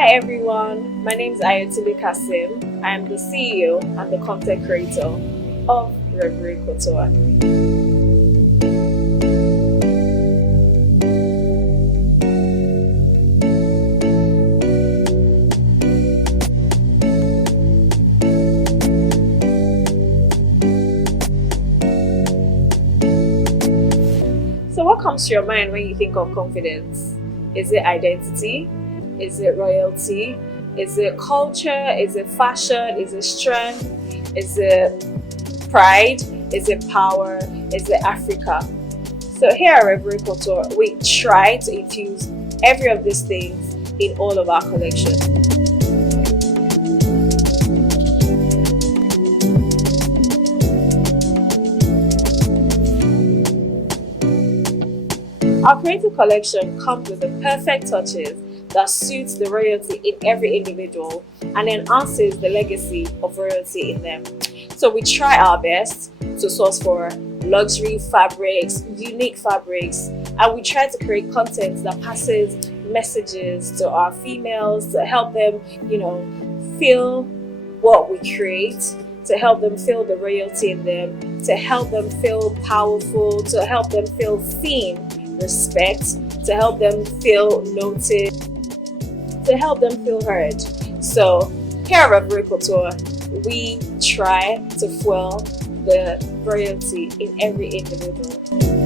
Hi everyone, my name is Ai Multimedia. I am the CEO and the content creator of Reverie Couture. So what comes to your mind when you think of confidence? Is it identity? Is it royalty? Is it culture? Is it fashion? Is it strength? Is it pride? Is it power? Is it Africa? So here at Reverie Couture, we try to infuse every of these things in all of our collections. Our creative collection comes with the perfect touches that suits the royalty in every individual and enhances the legacy of royalty in them. So we try our best to source for luxury fabrics, unique fabrics, and we try to create content that passes messages to our females to help them, feel what we create, to help them feel the royalty in them, to help them feel powerful, to help them feel seen, respect, to help them feel noted, to help them feel heard. So here at Reverie Couture, we try to fuel the royalty in every individual.